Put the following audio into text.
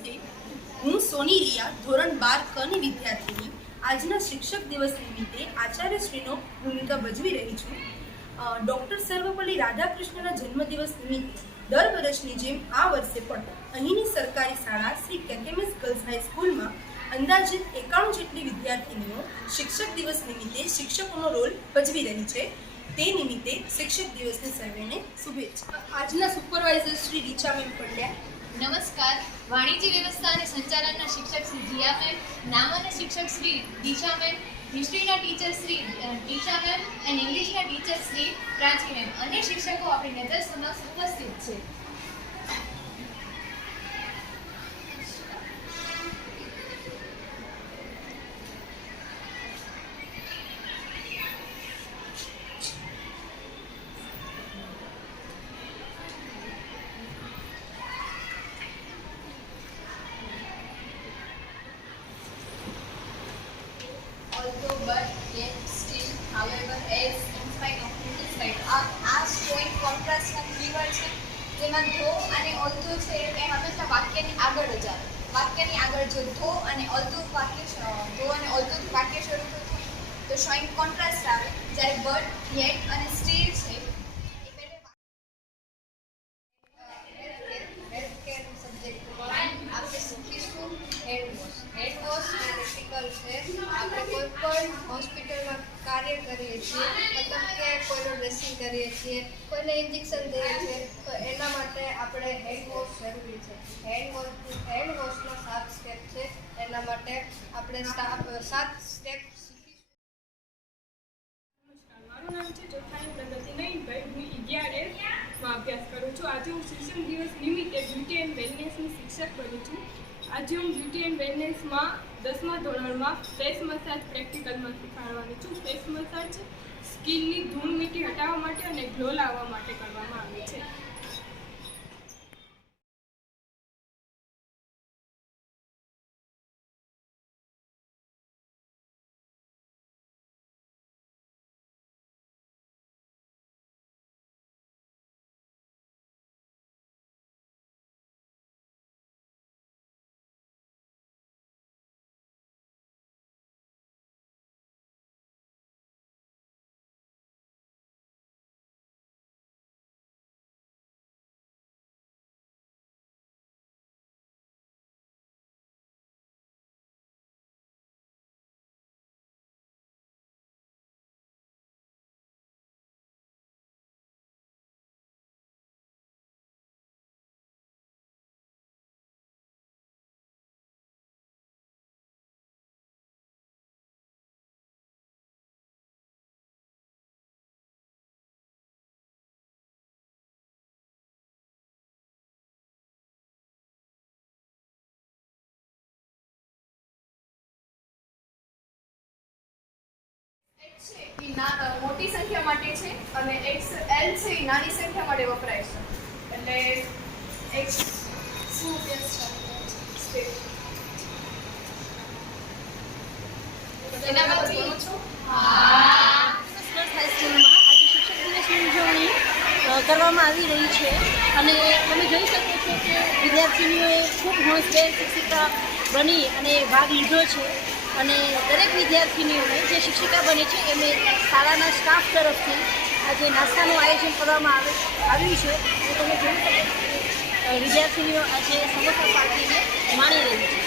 નમસ્તે હું સોની રિયા, ધોરણ બાર કની વિદ્યાર્થીની. આજના શિક્ષક દિવસ નિમિત્તે આચાર્યશ્રીનો ભૂમિકા ભજવી રહી છું. ડૉક્ટર સર્વપલ્લી રાધાકૃષ્ણના જન્મદિવસ નિમિત્તે દર વર્ષની જેમ આ વર્ષે પણ અહીંની સરકારી શાળા શ્રી કેકેમએસ ગર્લ્સ હાઈસ્કૂલમાં અંદાજિત એકાણું જેટલી વિદ્યાર્થીનીઓ શિક્ષક દિવસ નિમિત્તે શિક્ષકોનો રોલ ભજવી રહી છે. તે નિમિત્તે શિક્ષક દિવસની સર્વેને શુભેચ્છા. આજના સુપરવાઇઝર શ્રી રીચા મેમ પંડ્યા નમસ્કાર. વાણિજ્ય વ્યવસ્થા અને સંચાલનના શિક્ષક શ્રી જીયા મેમ, નામ અને શિક્ષક Shri Disha ma'am, હિસ્ટ્રીના teacher Shri Disha ma'am and ઇંગ્લિશના teacher Shri Prachi ma'am. અને શિક્ષકો આપણી નજર સમક્ષ ઉપસ્થિત છે. કોન્ટ્રાસ્ટના છે, જેમાં ધો અને although છે એ હંમેશા વાક્યની આગળ જ આવે. વાક્યની આગળ જો ધો અને although વાક્ય ધો અને although વાક્ય શરૂ થતું તો શોઈંગ કોન્ટ્રાસ્ટ આવે. જ્યારે બટ યેટ અને સ્ટીલ છે એ પહેલે હેલ્થકેરનું સબ્જેક્ટ આપણે શીખીશું hand wash hand wash practical છે આપણે કોઈ પણ હોસ્પિટલમાં કાર્ય કરીએ છીએ, મતલબ કે કોઈનું ડ્રેસિંગ કરીએ છીએ, કોઈને ઇન્જેક્શન દઈએ છીએ, તો એના માટે આપણે હેન્ડ વોશ જરૂરી છે. હેન્ડ વોશ હેન્ડ વોશનો સાત સ્ટેપ છે. એના માટે આપણે સાત સ્ટેપ મારું નામ છે જોખાણી પ્રગતિ નયનભાઈ હું અગિયાર એફમાં અભ્યાસ કરું છું. આજે હું શિક્ષણ દિવસ નિમિત્તે બ્યુટી એન્ડ વેલનેસની શિક્ષક બની છું. આજે હું બ્યુટી એન્ડ વેલનેસમાં દસમા ધોરણમાં ફેસ મસાજ પ્રેક્ટિકલમાં શીખવાડવાની છું. ફેસ મસાજ સ્કિનની ધૂળ મીઠી હટાવવા માટે અને ગ્લો લાવવા માટે કરવામાં આવે છે. છે એ મોટી સંખ્યા માટે છે અને એક્સ એલ છે એ નાની સંખ્યા માટે વપરાય છે. એટલે એક્સ શું કરવામાં આવી રહી છે. અને તમે જોઈ શકો છો કે વિદ્યાર્થીનીઓએ ખૂબ હોંશભેર શિક્ષિકા બની અને ભાગ લીધો છે. અને દરેક વિદ્યાર્થીનીઓને જે શિક્ષિકા બની છે, એમને શાળાના સ્ટાફ તરફથી આજે નાસ્તાનું આયોજન કરવામાં આવે, આવ્યું છે. એ તમે જોઈ શકો વિદ્યાર્થીનીઓ આજે સમોસા પાર્ટીને માણી રહી છે.